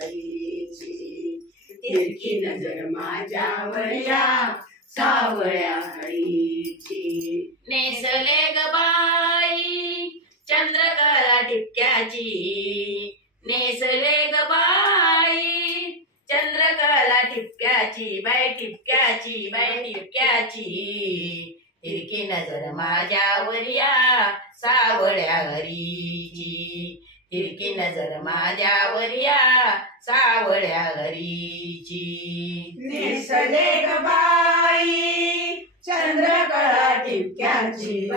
हरीची तिरकी नजर माझ्यावर या सावळ्या हरीची नेसले ग बाई चंद्रकला टिपक्याची नेसले ग बाई चंद्रकला टिपक्याची बाई टिपक्याची बाई टिपक्याची तिरकी नजर माझ्यावर या सावळ्या हरीची तिरकी नजर माझ्यावर या सावळ्या हरीची नेसले ग बाई चंद्रकला टिपक्याची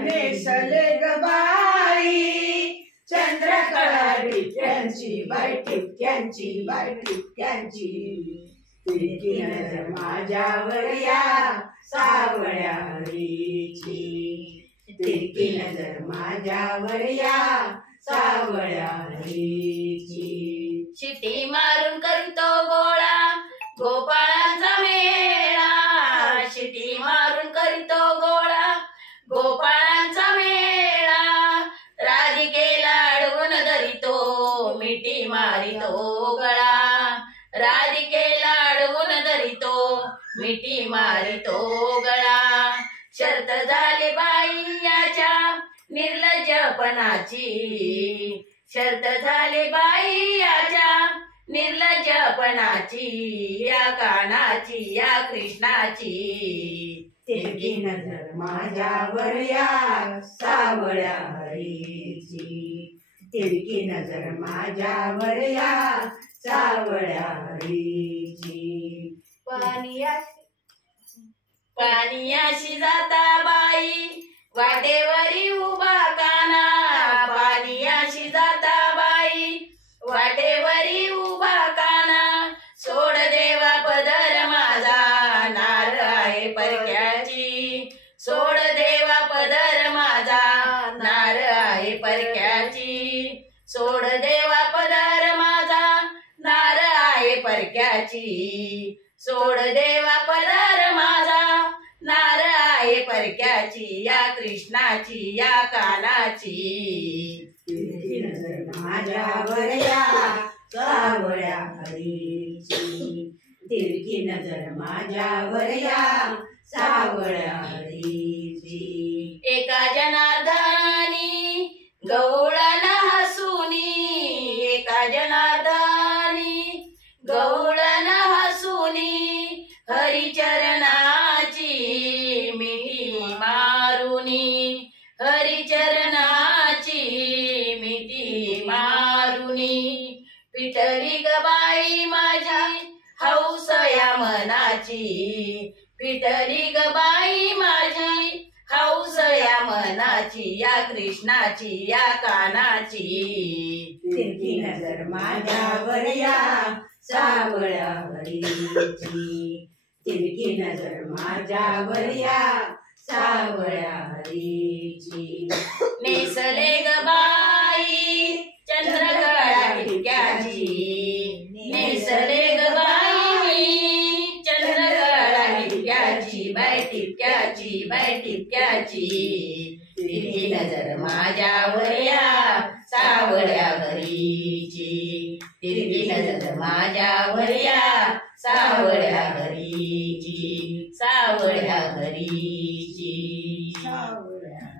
नेसले ग बाई चंद्रकला टिपक्याची बाई टिपक्याची बाई टिपक्याची तिरकी नजर माझ्यावर या सावळ्या हरीची तिरकी नजर माझ्यावर या सावळ्या हरीची शिटी मारून करतो गोळा गोपाळांचा मेळा शिटी मारून करतो गोळा गोपाळांचा मेळा राधिकेला अडवून धरितो मिठी मारितो गळा राधिकेला अडवून धरितो मिठी मारितो गळा शर्त झाली बाई याच्या निर्लज्जपणाची शर्त झाली बाई याच्या निर्लज्जपणाची या कानाची या कृष्णाची तिरकी नजर माझ्यावर या सावळ्या हरीची तिरकी नजर माझ्यावर या सावळ्या हरीची पानियाशी जाता बाई वाटेवरी उभा काना पानियाशी जाता बाई वाटेवरी उभा काना सोड देवा पदर माझा नार आहे परक्याची सोड देवा पदर माझा नार आहे परक्याची सोड देवा पदर माझा नार आहे परक्याची सोड देवा पदर माझा नार आहे परक्याची या कृष्णाची या कानाची तिरकी नजर माझ्यावर या सावळ्या हरीची तिरकी नजर माझ्यावर या सावळ्या हरीची एका जनार्दनी गवळण हसुनी एका जनार्दनी गवळण हसुनी हरिचरणाची मिठी मारुनी हरिचरणाची मिठी मारुनी पिठली ग बाई माझी हौस या मनाची पिठली ग बाई माझी हौस या मनाची या कृष्णाची या कानाची तिरकी नजर माझ्यावर या सावळ्या हरीची तिरकी नजर माझ्यावर या सावळ्या हरीची नेसले ग बाई चंद्रकला टिपक्याची नेसले ग बाई चंद्रकला टिपक्याची बाई टिपक्याची बाई टिपक्याची तिरकी नजर माझ्यावर